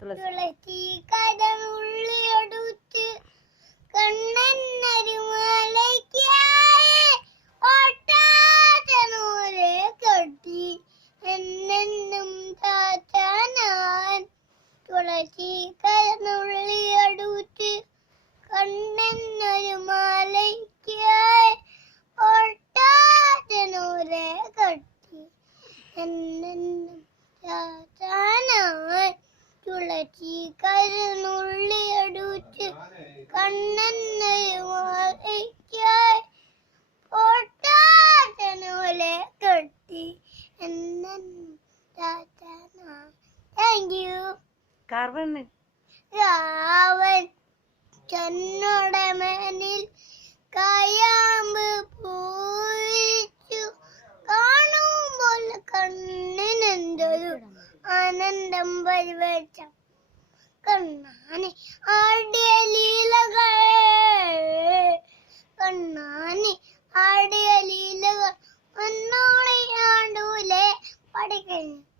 തുളസി. കടമുള്ളിയൊടുത്ത് കണ്ണന്നരുമാലയ്ക്കായി ഒട്ടാറ്റനൂരെ കെട്ടി എന്നെന്നും കെട്ടി എന്നെന്നും തുളസി കരുന്നുള്ളിയടുത്ത് കണ്ണന്നയുമായിക്കായി പൊട്ടാറ്റനോലെ കെട്ടി. താങ്ക് യു കാർവണ് രാവൻ ചെന്നോടെ മേനിൽ കയാമ്പ് പൂച്ചു കാണുമ്പോൾ കണ്ണിനെന്തൊരു ആനന്ദം പരിവേച്ച கண்ணானே ஆடிய லீலகள். கண்ணானே ஆடிய லீலகள். உன்னோட ஆண்டூலே படைக்கணும்